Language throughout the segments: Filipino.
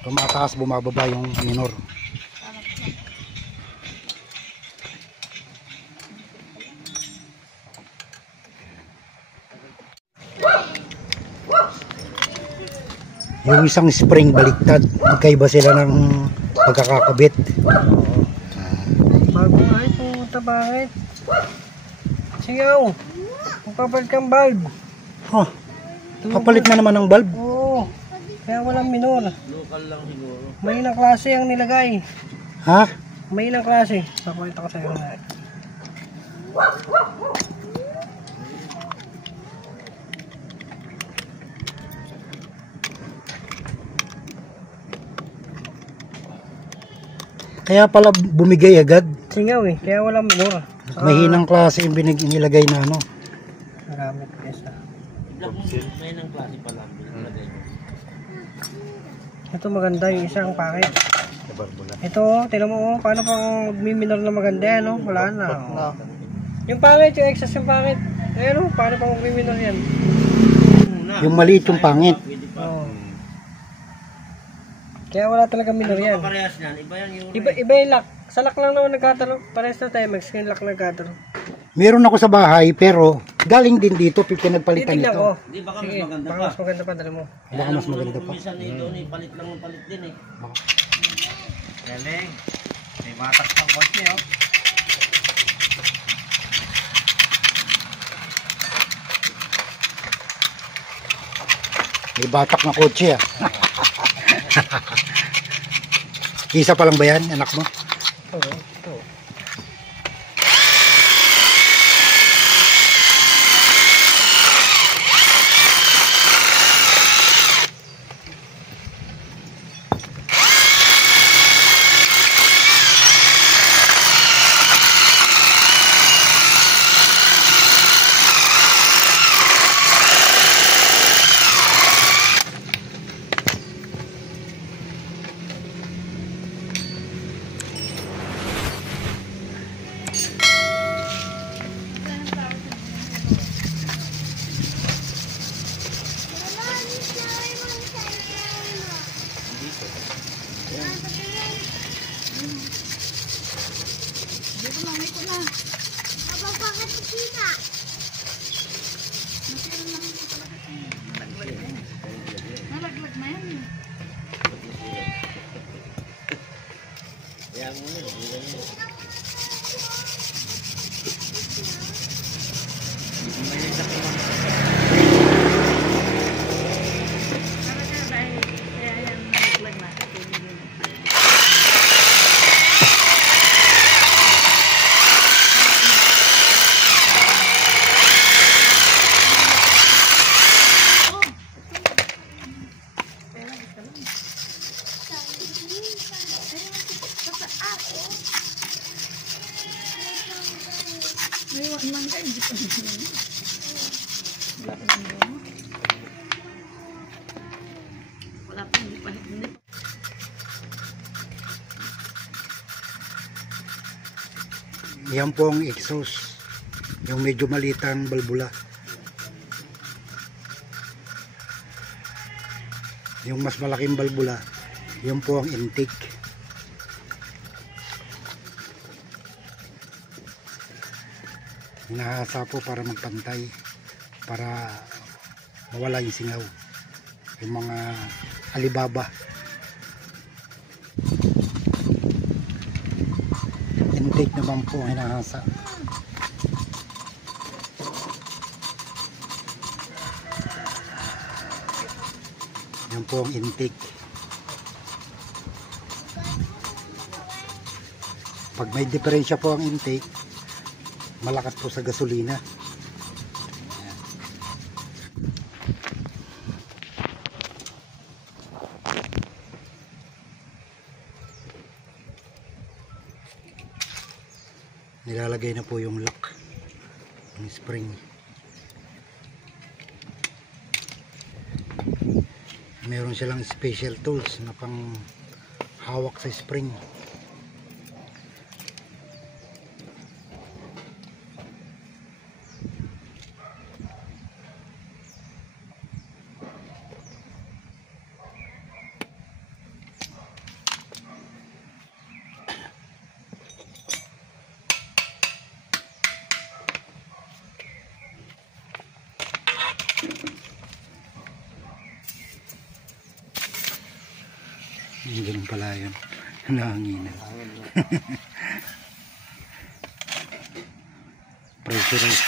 Tumataas, bumababa yung minor. Yung isang spring baliktad, magkaiba sila ng pagkakakabit. Bago nga ito, tabangit. Siyaw, magpapalit kang bulb. Oh, kapalit na naman ng bulb. Oo, kaya walang minor. Local lang siguro. May ilang klase ang nilagay. Ha? May ilang klase. Papakita ko sa iyo nga. Kaya pala bumigay agad. Singaw eh, kaya walang minor. Mahinang klase yung nilagay na ano. Magamit kesa. May nang klase pa lang. Binilagay mo. Ito maganda yung isang packet. Ito, tinan mo, paano pang magmi-minor na maganda yan, no? Wala na. Oh. Yung pangit, yung excess yung pangit. Ayun, no? Paano pang magmi-minor yan? Yung maliit yung pangit. Oh. Kaya wala talaga minor yan. Parehas yan. Iba yan yung... Iba yung lock. Sa lock lang naman nagkatalo. Parehas na Timex, yung lock nagkatalo. Meron ako sa bahay pero galing din dito, pinagpalitan Titignan ito. ko. Di baka mas Sige, maganda baka pa. mas maganda pa, dali mo. Baka mas maganda pa. Minsan ito, palit lang ng palit din eh. Galing. May batak pang kotse oh. May batak na kotse ah. Isa pa lang ba yan, anak mo? Oo, ito. Yan po ang exhaust. Yung medyo malitang balbula. Yung mas malaking balbula, yun po ang intake. Hinahasa po para magpantay, para mawala yung singaw, yung mga alibaba. Intake naman po ang hinahasa. Yan po ang intake. Pag may diferensya po ang intake, malakas po sa gasolina. Nilalagay na po yung lock ng spring. Meron silang special tools na pang hawak sa spring. Galing pala yun. Nahanginan. Pressurize.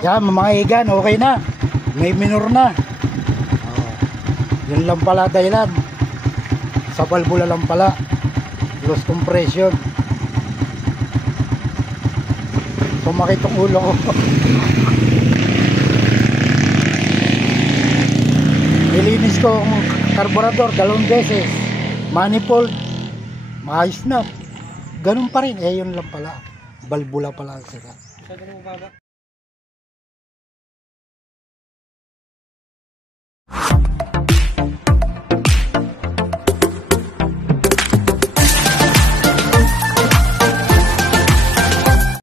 Yan mga igan, okay na. May minor na. Yun lang pala dahilan. Sa valvula lang pala. Lost compression. Sumakit ang ulo ko. Nilinis ko ang carburetor 2 beses. Manifold. Maayos na. Ganun pa rin. Eh yun lang pala. Valvula pala sila. Masyado mababa.